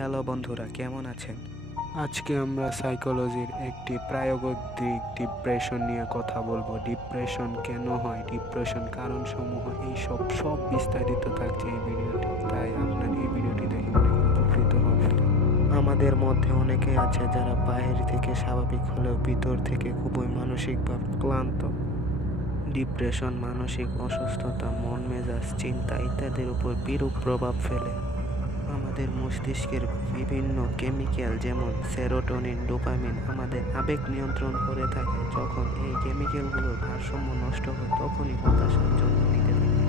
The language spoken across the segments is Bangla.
হ্যালো বন্ধুরা, কেমন আছেন? আজকে আমরা সাইকোলজির একটি প্রায়োগিক ডিপ্রেশন নিয়ে কথা বলবো। ডিপ্রেশন কেন হয়, ডিপ্রেশন কারণসমূহ, সব বিস্তারিত থাকছে এই ভিডিওটি। তাই আপনার এই ভিডিওটি দেখে অনেক উপকৃত হবেন। আমাদের মধ্যে অনেকে আছে যারা বাইরে থেকে স্বাভাবিক হলেও ভিতর থেকে খুবই মানসিকভাবে ক্লান্ত। ডিপ্রেশন মানসিক অসুস্থতা, মন মেজাজ, চিন্তা ইত্যাদির উপর বিরূপ প্রভাব ফেলে। আমাদের মস্তিষ্কের বিভিন্ন কেমিক্যাল যেমন সেরোটোনিন, ডোপামিন আমাদের আবেগ নিয়ন্ত্রণ করে থাকে। যখন এই কেমিক্যালগুলোর ভারসাম্য নষ্ট হয় তখনই হতাশার জন্ম নিতে থাকে।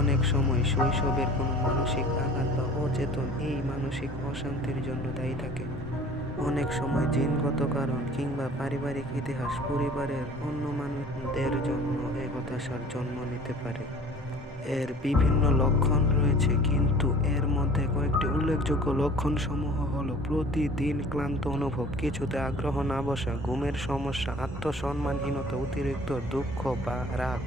অনেক সময় শৈশবের কোনো মানসিক আঘাত বা অচেতন এই মানসিক অশান্তির জন্য দায়ী থাকে। অনেক সময় জিনগত কারণ কিংবা পারিবারিক ইতিহাস পরিবারের অন্য মানুষদের জন্য এই হতাশার জন্ম নিতে পারে। এর বিভিন্ন লক্ষণ রয়েছে, কিন্তু এর মধ্যে কয়েকটি উল্লেখযোগ্য লক্ষণসমূহ হলো প্রতিদিন ক্লান্ত অনুভব, কিছুতে আগ্রহ না বসা, ঘুমের সমস্যা, আত্মসম্মানহীনতা, অতিরিক্ত দুঃখ বা রাগ।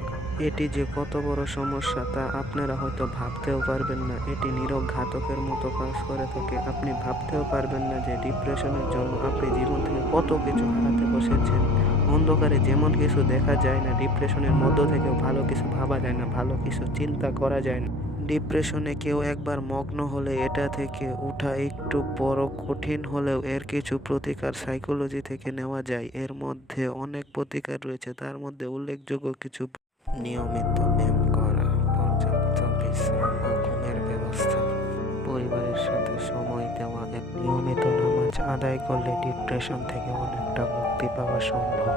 এটি যে কত বড় সমস্যা তা আপনারা হয়তো ভাবতেও পারবেন না। এটি নীরব ঘাতকের মতো কাজ করে থাকে। আপনি ভাবতেও পারবেন না যে ডিপ্রেশনের জন্য আপনি জীবন থেকে কত কিছু হারাতে বসেছেন। অন্ধকারে যেমন কিছু দেখা যায় না, ডিপ্রেশনের মধ্য থেকেও ভালো কিছু ভাবা যায় না, ভালো কিছু চিন্তা করা যায় না। ডিপ্রেশনে কেউ একবার মগ্ন হলে এটা থেকে ওঠা একটু বড় কঠিন হলেও এর কিছু প্রতিকার সাইকোলজি থেকে নেওয়া যায়। এর মধ্যে অনেক প্রতিকার রয়েছে, তার মধ্যে উল্লেখযোগ্য কিছু: নিয়মিত ব্যায়াম করা, পর্যাপ্ত বিশ্রাম ও ঘুমের ব্যবস্থা, পরিবারের সাথে সময় দেওয়া, নিয়মিত নামাজ আদায় করলে ডিপ্রেশন থেকে অনেকটা মুক্তি পাওয়া সম্ভব।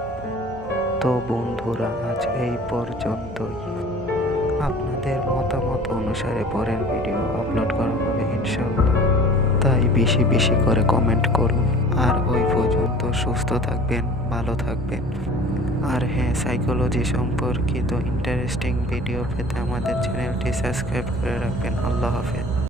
তো বন্ধুরা, আজ এই পর্যন্তই। আপনাদের মতামত অনুসারে পরের ভিডিও আপলোড করা হবে ইনশাল্লাহ। তাই বেশি বেশি করে কমেন্ট করুন। আর ওই পর্যন্ত সুস্থ থাকবেন, ভালো থাকবেন। আর হ্যাঁ, সাইকোলজি সম্পর্কিত ইন্টারেস্টিং ভিডিও পেতে আমাদের চ্যানেলটি সাবস্ক্রাইব করে রাখবেন। আল্লাহ হাফেজ।